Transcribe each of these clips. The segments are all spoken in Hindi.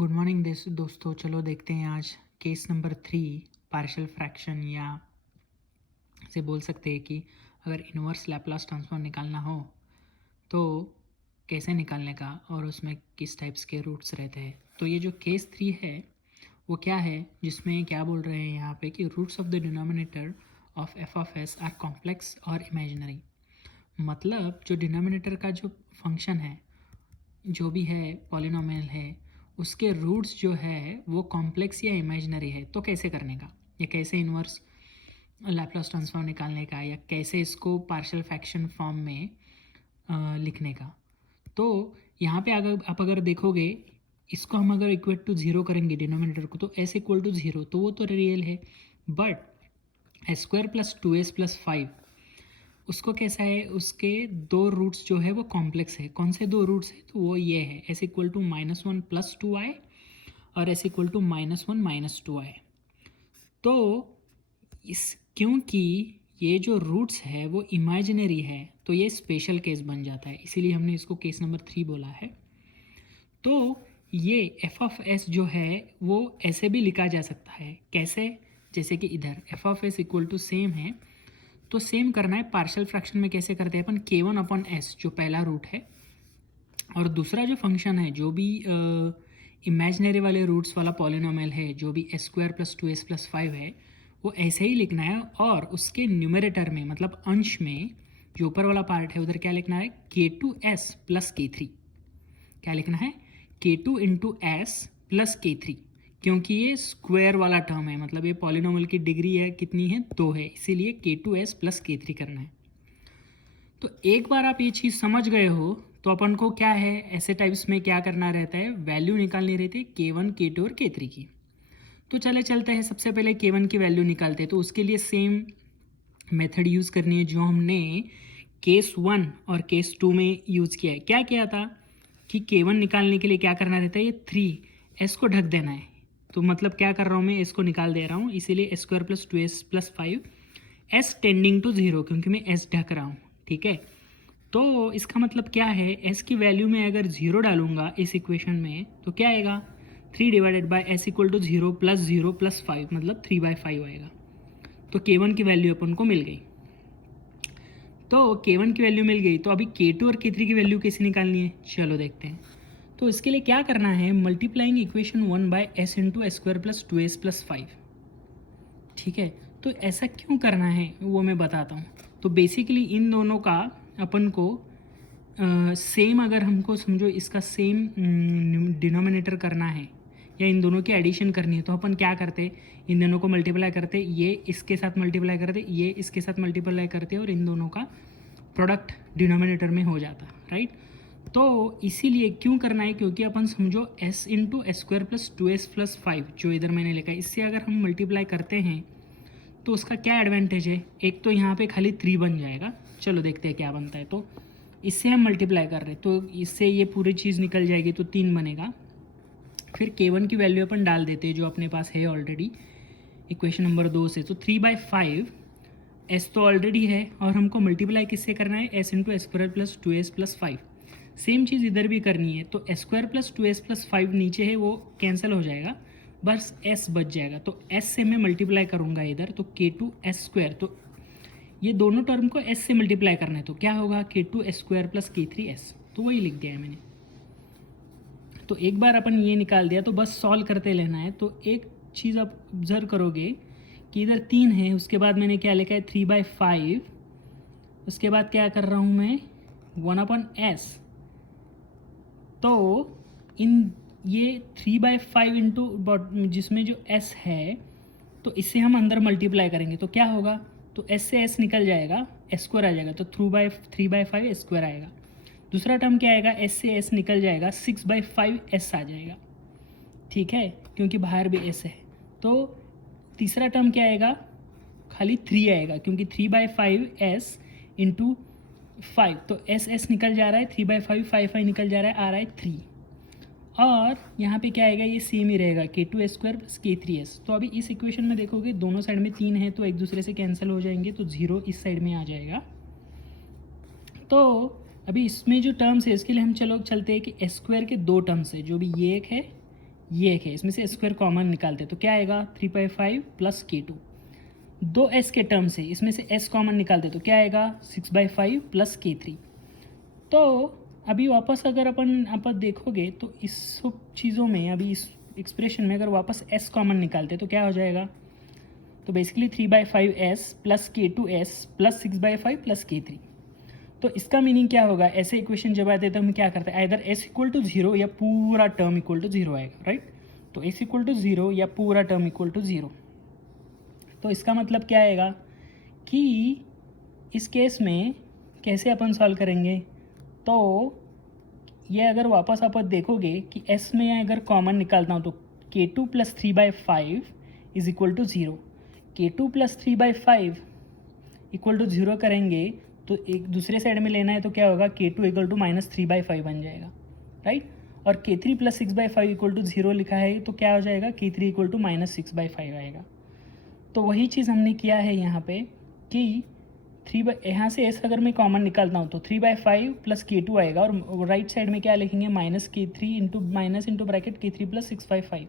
गुड मॉर्निंग दोस्तों। चलो देखते हैं आज केस नंबर 3 पार्शियल फ्रैक्शन, या से बोल सकते हैं कि अगर इन्वर्स लैप्लास ट्रांसफॉर्म निकालना हो तो कैसे निकालने का और उसमें किस टाइप्स के रूट्स रहते हैं। तो ये जो केस 3 है वो क्या है, जिसमें क्या बोल रहे हैं यहाँ पे कि roots of the denominator of F of S are complex और इमेजिनरी। मतलब जो डिनोमिनेटर का जो फंक्शन है, जो भी है पॉलिनोमियल है, उसके रूट्स जो है वो कॉम्प्लेक्स या इमेजिनरी है। तो कैसे करने का, या कैसे इन्वर्स लैप्लास ट्रांसफॉर्म निकालने का, या कैसे इसको पार्शियल फ्रैक्शन फॉर्म में लिखने का। तो यहाँ पे अगर आप देखोगे, इसको हम अगर इक्वल टू ज़ीरो करेंगे डिनोमिनेटर को, तो एस इक्वल टू ज़ीरो, तो वो तो रियल है। But S square plus 2s plus 5 उसको कैसा है, उसके दो रूट्स जो है वो कॉम्प्लेक्स है। कौन से दो रूट्स है, तो वो ये है S equal to -1 plus 2i और S equal to -1 minus 2i। तो इस क्योंकि ये जो रूट्स है वो इमेजिनरी है तो ये स्पेशल केस बन जाता है, इसीलिए हमने इसको केस नंबर 3 बोला है। तो ये एफ ऑफ एस जो है वो ऐसे भी लिखा जा सकता है। कैसे, जैसे कि इधर F of S equal to same है, तो सेम करना है पार्शियल फ्रैक्शन में। कैसे करते हैं अपन, k1 अपॉन एस जो पहला रूट है, और दूसरा जो फंक्शन है जो भी इमेजिनरी वाले रूट्स वाला पॉलिनोमियल है, जो भी S square plus 2s plus 5 है, वो ऐसे ही लिखना है। और उसके न्यूमरेटर में, मतलब अंश में, जो ऊपर वाला पार्ट है उधर क्या लिखना है, k2s प्लस k3। क्या लिखना है, k2 into S plus k3, क्योंकि ये स्क्वायर वाला टर्म है, मतलब ये पॉलिनोमियल की डिग्री है कितनी है, 2 है, इसीलिए k2s प्लस k3 करना है। तो एक बार आप ये चीज़ समझ गए हो तो अपन को क्या है, ऐसे टाइप्स में क्या करना रहता है, वैल्यू निकालनी रहती है k1 k2 और k3 की। तो चलते हैं, सबसे पहले k1 की वैल्यू निकालते हैं। तो उसके लिए सेम मेथड यूज़ करनी है जो हमने केस 1 और केस 2 में यूज़ किया है। क्या किया था कि k1 निकालने के लिए क्या करना रहता है, ये 3s को ढक देना है। तो मतलब क्या कर रहा हूँ मैं, इसको निकाल दे रहा हूँ, इसीलिए S square plus 2s plus 5 s tending to 0, क्योंकि मैं s ढक रहा हूँ। ठीक है, तो इसका मतलब क्या है, s की वैल्यू में अगर 0 डालूंगा इस इक्वेशन में तो क्या आएगा, 3 divided by S equal to 0 plus 5, मतलब 3/5 आएगा। तो k1 की वैल्यू अपन को मिल गई। तो k1 की वैल्यू मिल गई, तो अभी k2 और k3 की वैल्यू कैसे निकालनी है, चलो देखते हैं। तो इसके लिए क्या करना है, multiplying equation 1 by S into s square plus 2s plus 5। ठीक है, तो ऐसा क्यों करना है वो मैं बताता हूँ। तो बेसिकली इन दोनों का अपन को सेम, अगर हमको समझो इसका सेम डिनोमिनेटर करना है या इन दोनों की एडिशन करनी है, तो अपन क्या करते, इन दोनों को मल्टीप्लाई करते, ये इसके साथ मल्टीप्लाई करते, ये इसके साथ मल्टीप्लाई करते, और इन दोनों का प्रोडक्ट डिनोमिनेटर में हो जाता, राइट। तो इसीलिए क्यों करना है, क्योंकि अपन समझो s into s square plus 2s plus 5 जो इधर मैंने लिखा है, इससे अगर हम मल्टीप्लाई करते हैं तो उसका क्या एडवांटेज है, एक तो यहाँ पे खाली 3 बन जाएगा। चलो देखते हैं क्या बनता है। तो इससे हम मल्टीप्लाई कर रहे हैं तो इससे ये पूरी चीज़ निकल जाएगी, तो 3 बनेगा। फिर k1 की वैल्यू अपन डाल देते हैं जो अपने पास है ऑलरेडी इक्वेशन नंबर 2 से। तो 3/5 s तो ऑलरेडी है, और हमको मल्टीप्लाई किससे करना है, s into s square plus 2s plus 5। Same चीज़ इधर भी करनी है, तो S square plus 2s plus 5 नीचे है वो कैंसिल हो जाएगा, बस s बच जाएगा। तो s से मैं मल्टीप्लाई करूँगा इधर, तो k2s स्क्वायर, तो ये दोनों टर्म को s से मल्टीप्लाई करना है, तो क्या होगा, k2s स्क्वायर प्लस k3s, तो वही लिख दिया है मैंने। तो एक बार अपन ये निकाल दिया, तो बस सॉल्व करते लेना है। तो एक चीज़ आप ऑब्जर्व करोगे कि इधर 3 है, उसके बाद मैंने क्या लिखा है, 3/5, उसके बाद क्या कर रहा हूँ मैं, 1/s। तो इन ये 3/5 इंटू जिसमें जो s है, तो इससे हम अंदर मल्टीप्लाई करेंगे तो क्या होगा, तो s से s निकल जाएगा, s स्क्वायर आ जाएगा, तो 3/5 s स्क्वायर आएगा। दूसरा टर्म क्या आएगा, s से s निकल जाएगा, 6/5 s आ जाएगा। ठीक है, क्योंकि बाहर भी s है। तो तीसरा टर्म क्या आएगा, खाली 3 आएगा, क्योंकि 3/5 s इंटू 5, तो s निकल जा रहा है, 3/5 5 निकल जा रहा है, आ रहा है 3। और यहाँ पे क्या आएगा, ये सेम ही रहेगा, k2s स्क्वायर प्लस k3s। तो अभी इस इक्वेशन में देखोगे दोनों साइड में 3 है, तो एक दूसरे से कैंसिल हो जाएंगे, तो 0 इस साइड में आ जाएगा। तो अभी इसमें जो टर्म्स है इसके लिए हम चलते हैं कि एस स्क्वायर के 2 टर्म्स है, जो भी ये एक है, ये एक है, इसमें से स्क्वायर कॉमन निकालते हैं तो क्या आएगा 3/5 प्लस के2। दो एस के टर्म से इसमें से एस कॉमन निकालते हैं तो क्या आएगा 6/5 प्लस के3। तो अभी वापस अगर अपन देखोगे तो इस सब चीज़ों में अभी इस एक्सप्रेशन में अगर वापस एस कॉमन निकालते तो क्या हो जाएगा, तो basically 3/5s plus k2s plus 6/5 plus k3। तो इसका मीनिंग क्या होगा, ऐसे इक्वेशन जब आते हैं तो हम क्या करते हैं, आइदर s इक्वल टू 0 या पूरा टर्म इक्वल टू 0 आएगा, राइट। तो s इक्वल टू 0 या पूरा टर्म इक्वल टू 0। तो इसका मतलब क्या आएगा कि इस केस में कैसे अपन सॉल्व करेंगे, तो ये अगर वापस आप देखोगे कि s में अगर कॉमन निकालता हूँ तो k2 plus 3/5 is equal to 0। k2 plus 3/5 equal to 0 करेंगे तो एक दूसरे साइड में लेना है तो क्या होगा k2 इक्वल टू -3/5 बन जाएगा, राइट। और k3 प्लस 6/5 इक्वल टू 0 लिखा है तो क्या हो जाएगा k3 इक्वल टू -6/5 आएगा। तो वही चीज़ हमने किया है यहाँ पे कि यहाँ से s अगर मैं कॉमन निकालता हूँ तो 3/5 प्लस k2 आएगा और राइट साइड में क्या लिखेंगे -k3 into bracket k3 plus 6/5।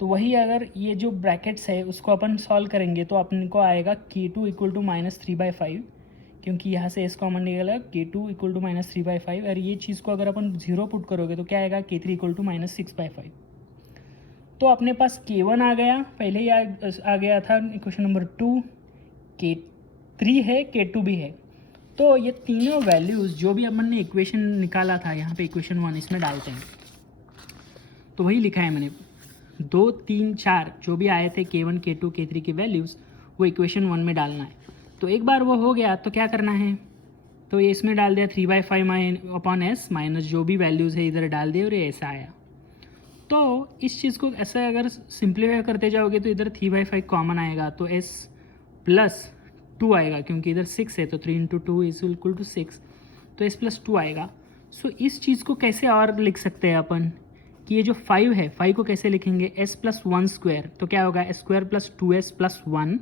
तो वही अगर ये जो ब्रैकेट्स है उसको अपन सॉल्व करेंगे तो अपन को आएगा k2 इक्वल टू -3/5, क्योंकि यहाँ से s कॉमन निकलेगा k2 इक्वल टू -3/5 और ये चीज़ को अगर अपन 0 पुट करोगे तो क्या आएगा k3 इक्वल टू -6/5। तो अपने पास k1 आ गया, पहले ही आ गया था इक्वेशन नंबर 2, k3 है, k2 भी है। तो ये तीनों वैल्यूज़ जो भी अपन ने इक्वेशन निकाला था यहाँ पे इक्वेशन 1 इसमें डालते हैं। तो वही लिखा है मैंने 2, 3, 4 जो भी आए थे k1, k2, k3 के वैल्यूज़ वो इक्वेशन 1 में डालना है। तो एक बार वो हो गया तो क्या करना है, तो ये इसमें डाल दिया 3/5/s माइनस जो भी वैल्यूज़ है इधर डाल दिए और ये ऐसा आया। तो इस चीज़ को ऐसा अगर सिंप्लीफाई करते जाओगे तो इधर 3/5 कॉमन आएगा तो s प्लस 2 आएगा, क्योंकि इधर 6 है तो 3 इंटू 2 इज इक्वल टू 6, तो s प्लस 2 आएगा। सो इस चीज़ को कैसे और लिख सकते हैं अपन कि ये जो 5 है 5 को कैसे लिखेंगे s प्लस 1 स्क्वायर, तो क्या होगा s square plus 2s plus 1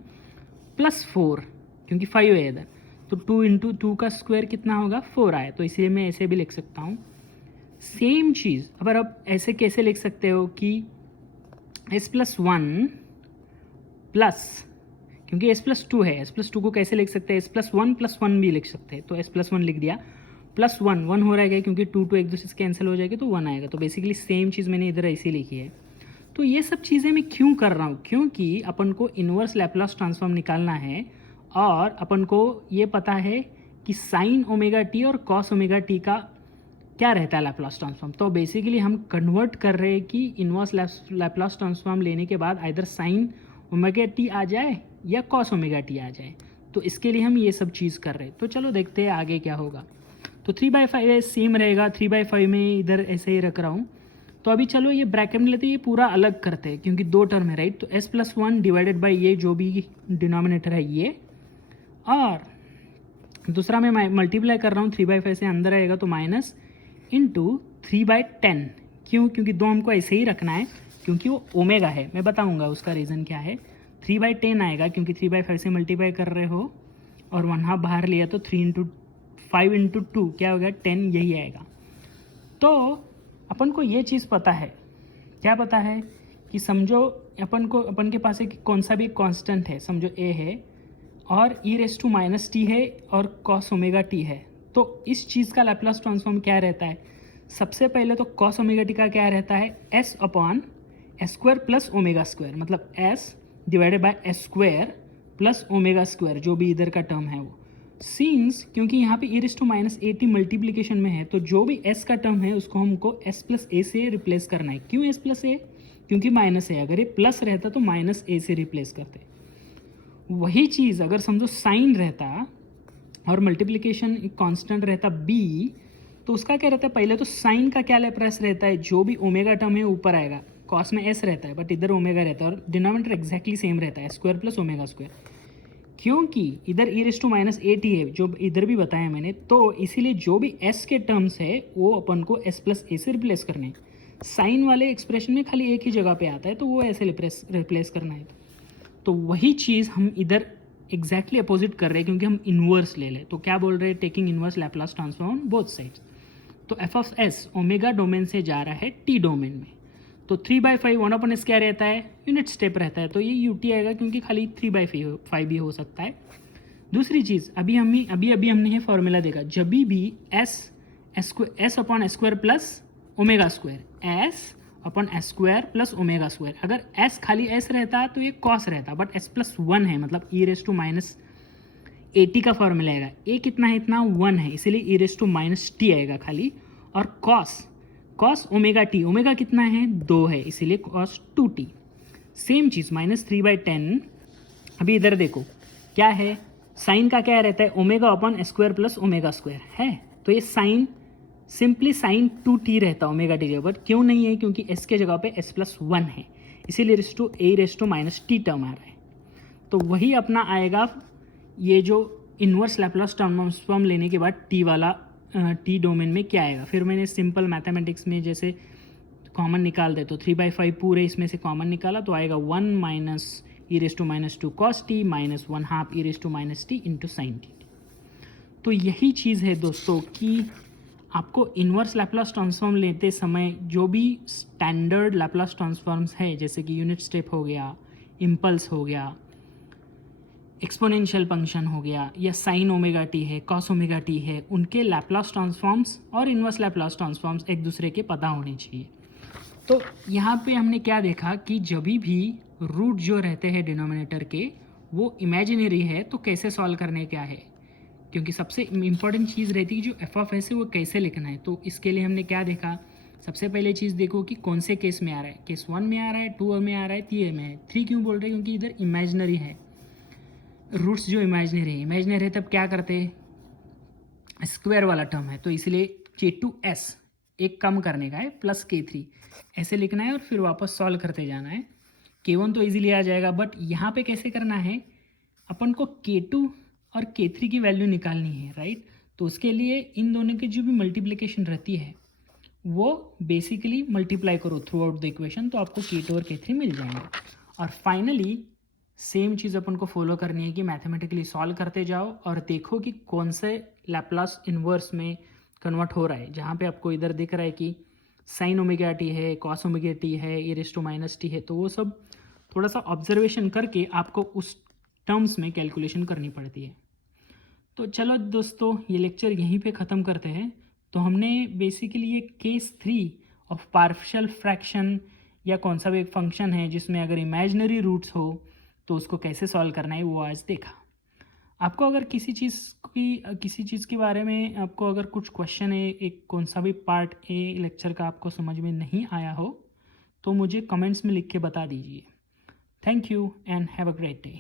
plus 4, क्योंकि 5 है इधर तो 2 इंटू 2 का स्क्वायर कितना होगा 4 आया, तो इसलिए मैं ऐसे भी लिख सकता हूँ। सेम चीज़ अगर आप ऐसे कैसे लिख सकते हो कि s प्लस 1 प्लस, क्योंकि s प्लस 2 है, s प्लस 2 को कैसे लिख सकते हैं s प्लस 1 प्लस 1 भी लिख सकते हैं, तो s प्लस 1 लिख दिया प्लस 1 1 हो रहेगा क्योंकि 2 एक दूसरे से कैंसिल हो जाएगी तो 1 आएगा। तो बेसिकली सेम चीज़ मैंने इधर ऐसे लिखी है। तो ये सब चीज़ें मैं क्यों कर रहा हूँ, क्योंकि अपन को इन्वर्स लैप्लास ट्रांसफॉर्म निकालना है और अपन को ये पता है कि साइन ओमेगा टी और कॉस ओमेगा टी का क्या रहता है लैप्लास ट्रांसफॉर्म। तो बेसिकली हम कन्वर्ट कर रहे हैं कि इन्वर्स लैप्लास ट्रांसफॉर्म लेने के बाद आइदर साइन ओमेगा टी आ जाए या कॉस ओमेगा टी आ जाए, तो इसके लिए हम ये सब चीज़ कर रहे हैं। तो चलो देखते हैं आगे क्या होगा। तो 3/5 सेम रहेगा, 3/5 में इधर ऐसे ही रख रहा हूँ। तो अभी चलो ये ब्रैकेट में लेते हैं, ये पूरा अलग करते हैं क्योंकि 2 टर्म है, राइट। तो s प्लस 1 डिवाइडेड बाई ये जो भी डिनोमिनेटर है ये, और दूसरा मैं मल्टीप्लाई कर रहा हूँ 3/5 से अंदर आएगा तो माइनस इंटू 3/10। क्यों, क्योंकि 2 हमको ऐसे ही रखना है क्योंकि वो ओमेगा है, मैं बताऊँगा उसका रीज़न क्या है। 3/10 आएगा क्योंकि 3/5 से मल्टीप्लाई कर रहे हो और 1/2 बाहर लिया तो 5 इंटू 2 क्या हो गया 10, यही आएगा। तो अपन को ये चीज़ पता है, क्या पता है कि समझो अपन के पास एक कौन सा भी कांस्टेंट है, समझो a है और e⁻t है और cos ओमेगा t है। तो इस चीज़ का लैप्लास ट्रांसफॉर्म क्या रहता है, सबसे पहले तो cos ओमेगा t का क्या रहता है s upon s square plus omega square, मतलब s divided by s square plus omega square जो भी इधर का टर्म है वो। सीन्स क्योंकि यहाँ पे e⁻at मल्टीप्लिकेशन में है तो जो भी s का टर्म है उसको हमको s प्लस a से रिप्लेस करना है। क्यों s प्लस a, क्योंकि माइनस है, अगर ये प्लस रहता तो माइनस a से रिप्लेस करते। वही चीज़ अगर समझो साइन रहता और मल्टीप्लिकेशन एक कांस्टेंट रहता b, तो उसका क्या रहता है, पहले तो साइन का क्या लैप्लास रहता है, जो भी ओमेगा टर्म है ऊपर आएगा, कॉस में s रहता है बट इधर ओमेगा रहता है और डिनोमिनेटर एक्जैक्टली सेम रहता है स्क्वायर प्लस ओमेगा स्क्वायर, क्योंकि इधर e⁻at है जो इधर भी बताया मैंने। तो इसीलिए जो भी s के टर्म्स है वो अपन को s प्लस a से रिप्लेस करने हैं। साइन वाले एक्सप्रेशन में खाली एक ही जगह पे आता है तो वो ऐसे रिप्लेस करना है। तो वही चीज़ हम इधर एग्जैक्टली अपोजिट कर रहे हैं क्योंकि हम इन्वर्स ले लें। तो क्या बोल रहे हैं, taking inverse Laplace transform both sides. तो f of s omega domain से जा रहा है t डोमेन में, तो 3/5 1/s क्या रहता है, यूनिट स्टेप रहता है, तो ये यूटी आएगा क्योंकि खाली 3/5 भी हो सकता है। दूसरी चीज़ अभी हमने ये फॉर्मूला देखा, जब भी S upon S square plus omega square, S upon S square plus omega square, अगर एस खाली एस रहता तो ये कॉस रहता, बट एस प्लस 1 है, मतलब ई रेस टू माइनस एटी का फॉर्मूला आएगा, ए कितना है, इतना 1 है, इसीलिए ई रेस टू माइनस टी आएगा खाली, और कॉस ओमेगा टी, ओमेगा कितना है 2 है, इसीलिए कॉस 2t। सेम चीज़ -3/10, अभी इधर देखो क्या है, साइन का क्या रहता है, omega upon square plus omega square है, तो ये साइन सिंपली साइन 2t रहता है ओमेगा टी जगह पर, क्यों नहीं है, क्योंकि s के जगह पे s+1 है, इसीलिए e⁻⁻ टर्म आ रहा है। तो वही अपना आएगा ये जो इन्वर्स लैप्लास ट्रांसफॉर्म लेने के बाद t वाला टी डोमेन में क्या आएगा। फिर मैंने सिंपल मैथमेटिक्स में जैसे कॉमन निकाल दे, तो 3/5 पूरे इसमें से कॉमन निकाला तो आएगा 1 - e⁻² cos t - 1/2 e⁻t into sine T. तो यही चीज़ है दोस्तों कि आपको इन्वर्स लैप्लास ट्रांसफॉर्म लेते समय जो भी स्टैंडर्ड लैप्लास ट्रांसफॉर्म्स है, जैसे कि यूनिट स्टेप हो गया, इम्पल्स हो गया, एक्सपोनेंशियल फंक्शन हो गया, या साइन ओमेगा टी है, कॉस ओमेगा टी है, उनके लैप्लास ट्रांसफॉर्म्स और इन्वर्स लैप्लास ट्रांसफॉर्म्स एक दूसरे के पता होने चाहिए। तो यहाँ पे हमने क्या देखा कि जब भी रूट जो रहते हैं डिनोमिनेटर के वो इमेजिनरी है तो कैसे सॉल्व करने क्या है, क्योंकि सबसे इम्पॉर्टेंट चीज़ रहती है जो एफ ऑफ एस है वो कैसे लिखना है। तो इसके लिए हमने क्या देखा, सबसे पहले चीज़ देखो कि कौन से केस में आ रहा है, केस 1 में आ रहा है, 2 में आ रहा है, 3 में है। 3 क्यों बोल रहे हैं, क्योंकि इधर इमेजिनरी है, रूट्स जो इमेजिनरी है तब क्या करते हैं, स्क्वायर वाला टर्म है, तो इसलिए K2S एक कम करने का है प्लस K3 ऐसे लिखना है और फिर वापस सॉल्व करते जाना है। K1 तो इजीली आ जाएगा, बट यहाँ पे कैसे करना है, अपन को K2 और K3 की वैल्यू निकालनी है, राइट। तो उसके लिए इन दोनों की जो भी मल्टीप्लिकेशन रहती है वो बेसिकली मल्टीप्लाई करो थ्रू आउट द इक्वेशन, तो आपको K2 और K3 मिल जाएंगे। और फाइनली सेम चीज़ अपन को फॉलो करनी है कि मैथमेटिकली सॉल्व करते जाओ और देखो कि कौन से लैप्लास इन्वर्स में कन्वर्ट हो रहा है। जहाँ पे आपको इधर दिख रहा है कि साइन ओमेगा टी है, कॉस ओमेगा टी है, e⁻t है, तो वो सब थोड़ा सा ऑब्जर्वेशन करके आपको उस टर्म्स में कैलकुलेशन करनी पड़ती है। तो चलो दोस्तों, ये लेक्चर यहीं पे ख़त्म करते हैं। तो हमने बेसिकली ये केस 3 ऑफ पार्शियल फ्रैक्शन या कौन सा भी एक फंक्शन है जिसमें अगर इमेजिनरी रूट्स हो तो उसको कैसे सॉल्व करना है वो आज देखा। आपको अगर किसी चीज़ के बारे में आपको अगर कुछ क्वेश्चन है, एक कौन सा भी पार्ट ए लेक्चर का आपको समझ में नहीं आया हो तो मुझे कमेंट्स में लिख के बता दीजिए। Thank you and have a great day.